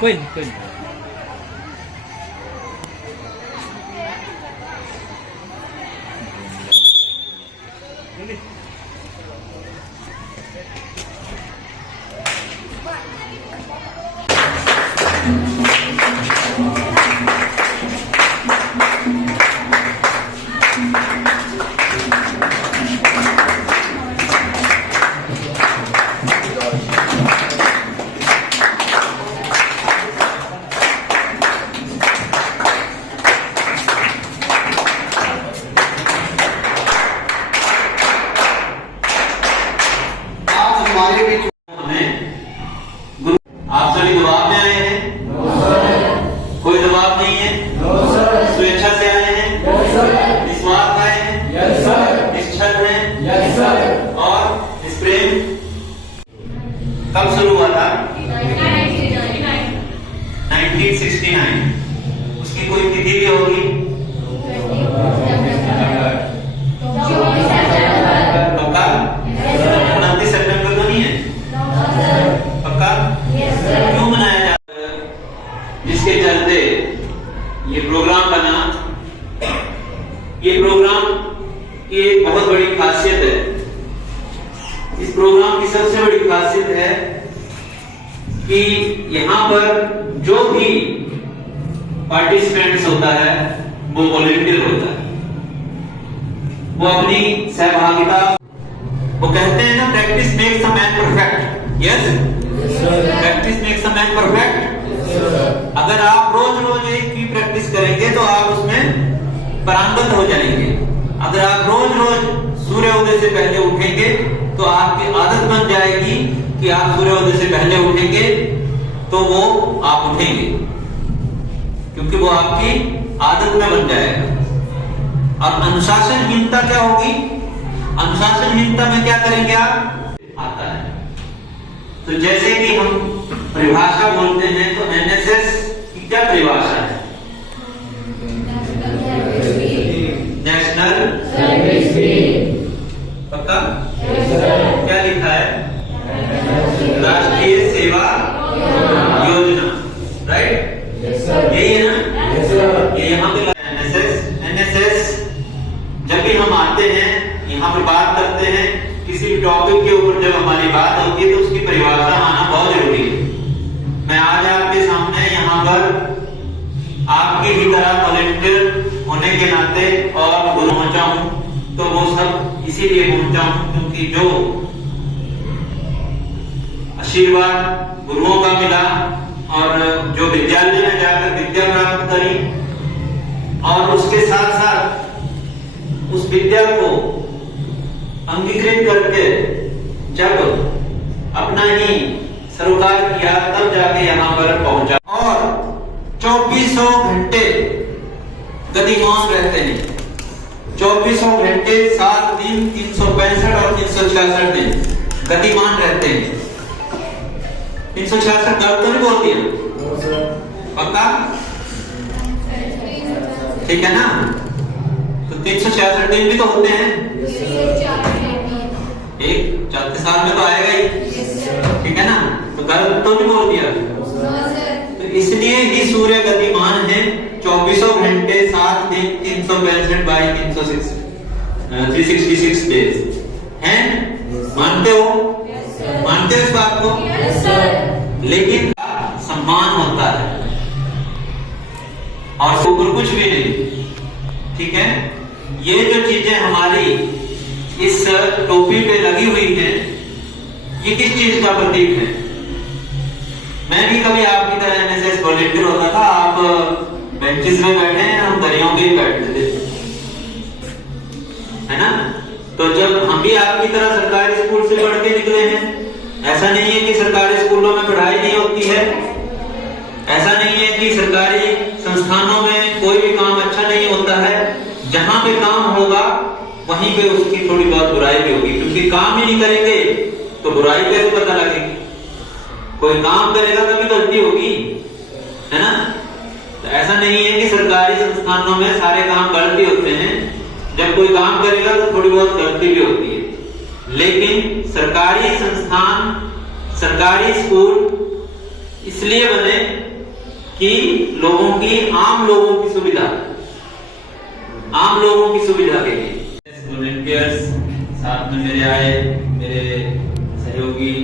कोई नहीं। आप सभी दबाव में आए हैं? कोई दबाव नहीं है? स्वेच्छा से आए हैं? निस्वार्थ आए हैं? निश्चल हैं? और इस प्रेम कब शुरू हुआ था? 1969। उसकी कोई तिथि भी होगी? पक्का? 29 सितंबर तो नहीं है? पक्का? क्यों मनाया जाता है? जिसके चलते ये प्रोग्राम बना। ये प्रोग्राम की एक बहुत बड़ी खासियत है। इस प्रोग्राम की सबसे बड़ी खासियत है कि यहाँ पर जो भी पार्टिसिपेंट्स होता है वो वॉलंटियर होता है। वो अपनी सहभागिता, वो कहते हैं ना, practice makes a man perfect. Yes, practice makes a man perfect. अगर आप रोज रोज एक की प्रैक्टिस करेंगे तो आप उसमें पारंगत हो जाएंगे। अगर आप रोज रोज सूर्योदय से पहले उठेंगे तो आपकी आदत बन जाएगी कि आप सूर्योदय से पहले उठेंगे तो वो आप उठेंगे, क्योंकि वो आपकी आदत में बन जाएगा। और अनुशासनहीनता क्या होगी? अनुशासनहीनता में क्या करेंगे आप? आता है। तो जैसे कि हम परिभाषा बोलते हैं तो एनएसएस की क्या परिभाषा है? National service. पक्का? क्या लिखा है? राष्ट्रीय सेवा योजना। राइट? यही है ना? ये यहाँ पे एनएसएस जब भी हम आते हैं यहाँ पे बात करते हैं किसी भी टॉपिक के ऊपर, जब हमारी बात होती है तो उसकी परिभाषा आना बहुत जरूरी है। मैं आज आपके सामने यहाँ पर आपकी ही तरह वॉलंटियर होने के नाते और गुरु पहुंचा हूं, तो वो सब इसीलिए पहुंचा हूं क्योंकि जो आशीर्वाद गुरुओं का मिला और जो विद्यालय में जाकर विद्या प्राप्त करी और उसके साथ साथ उस विद्या को अंगीकृत करके जब अपना ही सरोकार किया तब जाके यहाँ पर पहुंचा। और 2400 घंटे गतिमान रहते हैं। 2400 घंटे 7 दिन 365 और 366 दिन गतिमान रहते हैं। 366 गलत तो नहीं बोलती है? पक्का? ठीक है ना? तो 366 दिन भी तो होते हैं। एक 4 साल में तो आएगा ही। ठीक है ना? तो गलत तो नहीं बोल दिया। तो इसलिए ही सूर्य गतिमान है 2400 घंटे 7 दिन 365 बाई 366 डेज हैं। मानते हो? मानते हो इस बात को? लेकिन सम्मान होता है और ऊपर कुछ भी नहीं। ठीक है? ये जो चीजें हमारी इस टोपी पे लगी हुई है, ये किस चीज का प्रतीक है? मैं भी कभी आपकी तरह एनएसएस वॉलंटियर होता था। आप बेंचेस में बैठे हैं, हम दरियाओं पे बैठते थे, है ना? तो जब हम भी आपकी तरह सरकारी स्कूल से पढ़ के निकले हैं, ऐसा नहीं है कि सरकारी स्कूलों में पढ़ाई नहीं होती है, ऐसा नहीं है कि सरकारी संस्थानों में कोई भी काम अच्छा नहीं होता है। जहां पे काम होगा वहीं पे उसकी थोड़ी बहुत बुराई भी होगी, क्योंकि काम ही नहीं करेंगे तो बुराई कैसे पता लगेगी? कोई काम करेगा तभी गलती होगी, है ना? तो ऐसा नहीं है कि सरकारी संस्थानों में सारे काम गलती होते हैं। जब कोई काम करेगा तो थोड़ी बहुत गलती भी होती है, लेकिन सरकारी संस्थान सरकारी स्कूल इसलिए बने कि लोगों की आम लोगों की सुविधा के लिए। वॉलंटियर्स साथ में मेरे आए, मेरे सहयोगी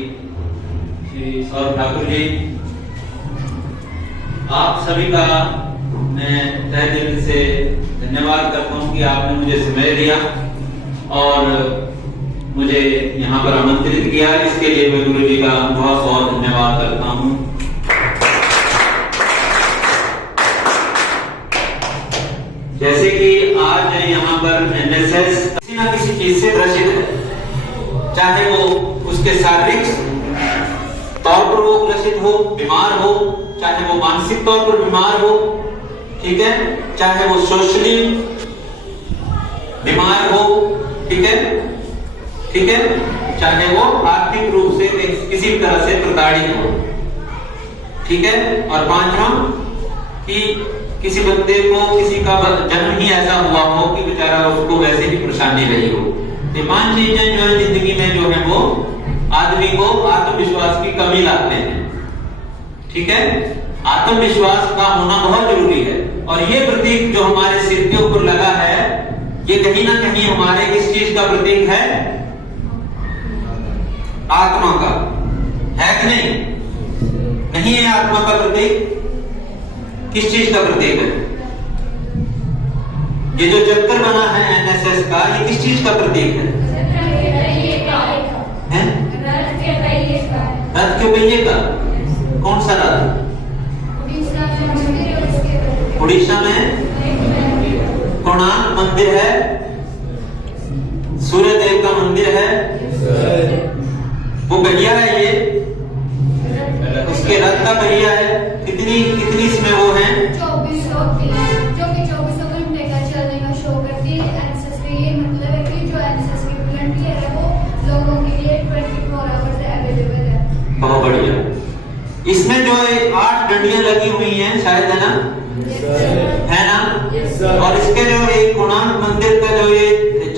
श्री सौरभ ठाकुर जी, आप सभी का मैं तहे दिल से धन्यवाद करता हूं कि आपने मुझे समय दिया और मुझे यहाँ पर आमंत्रित किया। इसके लिए मैं गुरु जी का बहुत बहुत धन्यवाद करता हूँ। जैसे कि आज यहाँ पर एनएसएस किसी न किसी चीज से ग्रसित है, चाहे वो उसके शारीरिक तौर पर वो ग्रसित हो, बीमार हो, चाहे वो मानसिक तौर पर बीमार हो, ठीक है, चाहे वो सोशली बीमार हो, ठीक है, चाहे वो आर्थिक रूप से किसी तरह से प्रताड़ित हो, ठीक है। और पांचवा कि किसी बंदे को किसी का जन्म ही ऐसा हुआ हो कि बेचारा उसको वैसे ही परेशानी रही हो। ये 5 चीजें जो है जिंदगी में जो है वो आदमी को आत्मविश्वास की कमी लाते हैं, ठीक है। आत्मविश्वास का होना बहुत जरूरी है और ये प्रतीक जो हमारे सिर के ऊपर लगा है ये कहीं ना कहीं हमारे किस चीज का प्रतीक है? आत्मा का है कि नहीं है? आत्मा का प्रतीक किस चीज का प्रतीक है? ये जो चक्कर बना है एनएसएस का, ये किस चीज का प्रतीक है? रथ के पहिए का। कौन सा रथ? उड़ीसा में कोणार्क मंदिर है, सूर्य देव का मंदिर है, वो पहिया है, ये उसके रथ का पहिया है। कितनी इसमें वो है? 2400 जो कि 2400 घंटे का चलने का शो करती है एनएसएस के। ये मतलब है कि जो एनएसएस की वॉलंटियर है वो लोगों के लिए 24 आवर्स अवेलेबल है। बहुत बढ़िया। इसमें जो 8 डंडियां लगी हुई हैं शायद, है ना? है ना? और इसके जो एक कोणार्क मंदिर का जो ये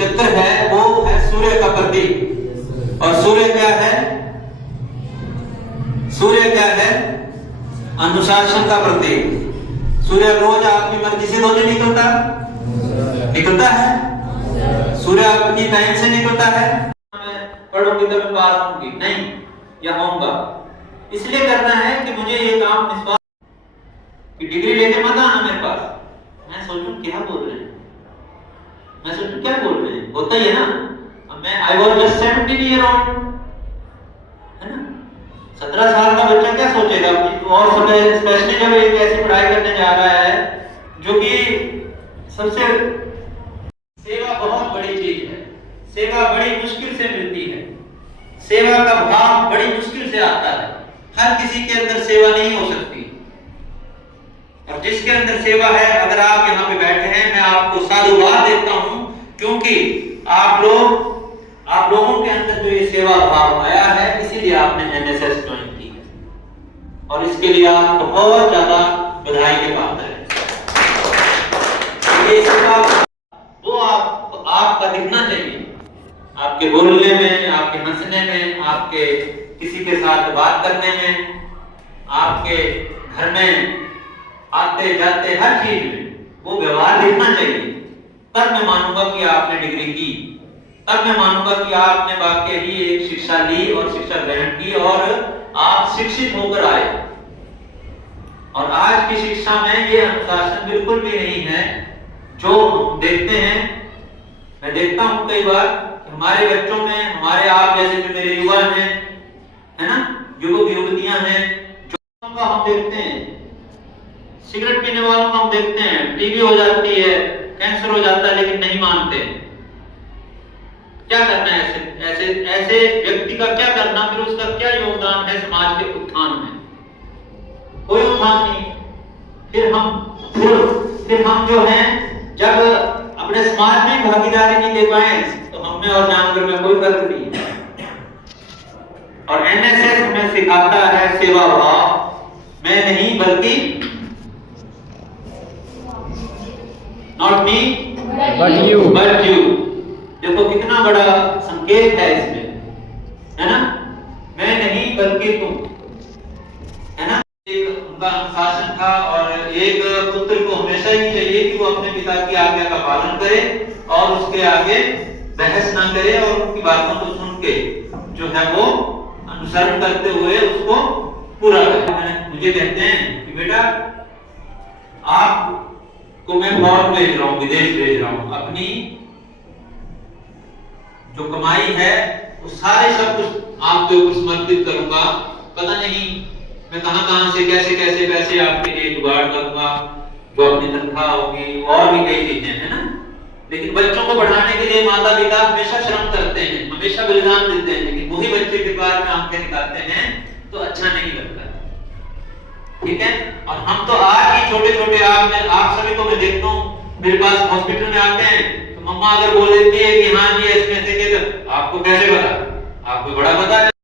चक्कर है वो है सूर्य का प्रतीक। और सूर्य क्या है? सूर्य क्या है? अनुशासन का प्रतीक। सूर्य रोज आपकी मर्जी से तो नहीं निकलता है। सूर्य अपनी टाइम से निकलता है। मैं पढ़ूंगी तो मैं पास होंगी नहीं या होऊंगा, इसलिए करना है कि मुझे ये काम विश्वास कि डिग्री लेके मत आना मेरे पास। मैं सोचूं क्या बोल रहे हैं, होता ही है ना। अब मैं I was just 17 year old, है ना? 17 साल का बच्चा क्या सोचेगा? और स्पेशली जब एक ऐसी पढ़ाई करने जा रहा है जो कि सबसे सेवा बहुत बड़ी चीज है। सेवा बड़ी मुश्किल से मिलती है, सेवा का भाव बड़ी मुश्किल से आता है। हर किसी के अंदर सेवा नहीं हो सकती और जिसके अंदर सेवा है, अगर आप यहाँ पे बैठे हैं, मैं आपको साधुवाद देता हूं क्योंकि आप लोगों के अंदर जो ये सेवा भाव आया है, इसीलिए आपने एनएसएस ज्वाइन की है और इसके लिए आप बहुत ज्यादा बधाई के पात्र हैं। ये सेवा वो आपका दिखना चाहिए, आपके बोलने में, आपके हंसने में, आपके किसी के साथ बात करने में, आपके घर में आते जाते हर चीज में वो व्यवहार दिखना चाहिए। तब मैं मानूंगा कि आपने डिग्री की, तब मैं मानूंगा कि आपने वाकई ही एक शिक्षा ली और शिक्षा ग्रहण की और आप शिक्षित होकर आए। और आज की शिक्षा में ये अनुशासन बिल्कुल भी नहीं है जो हम देखते हैं। मैं देखता हूं कई बार हमारे बच्चों में, हमारे आप जैसे जो मेरे युवा हैं, है ना, युवक युवतियां हैं, जो का हम देखते हैं, सिगरेट पीने वालों को हम देखते हैं, टीबी हो जाती है, कैंसर हो जाता है, लेकिन नहीं मानते। क्या करना है ऐसे व्यक्ति का? क्या करना, फिर उसका क्या योगदान है समाज के उत्थान में? कोई उत्थान नहीं। फिर हम जो हैं, जब अपने समाज में भागीदारी नहीं दे पाए तो हमें और जानवर में कोई फर्क नहीं है। और एनएसएस हमें सिखाता है सेवा भाव। मैं नहीं बल्कि नॉट मी बट यू। देखो कितना बड़ा संकेत है इसमें, है ना? मैं नहीं नहीं बल्कि तुम, है ना। एक उनका अनुशासन था और एक पुत्र को हमेशा ही चाहिए कि वो अपने पिता की आज्ञा का पालन करे और उसके आगे बहस ना करे और उनकी बातों को सुन के जो है वो अनुसरण करते हुए उसको पूरा करे। मुझे कहते हैं कि बेटा आपको मैं फॉरेन भेज रहा हूँ, विदेश भेज रहा हूँ, अपनी जो कमाई है वो सारे सब कुछ आपके ऊपर समर्पित करूंगा। पता नहीं मैं कहां से कैसे कैसे पैसे आपके लिए जुगाड़ करूंगा, जो अपनी तनख्वाह होगी और भी कई चीजें, है ना। लेकिन बच्चों को बढ़ाने के लिए माता पिता हमेशा श्रम करते हैं, हमेशा बलिदान देते हैं, लेकिन वही बच्चे के बार में आंखें निकालते हैं तो अच्छा नहीं लगता, ठीक है। और हम तो आज ही छोटे छोटे आप सभी को मैं देखता हूँ मेरे पास हॉस्पिटल में आते हैं तो मम्मा अगर बोल देती है कि हाँ जी इसमें से आपको कैसे पता, आपको बड़ा पता है।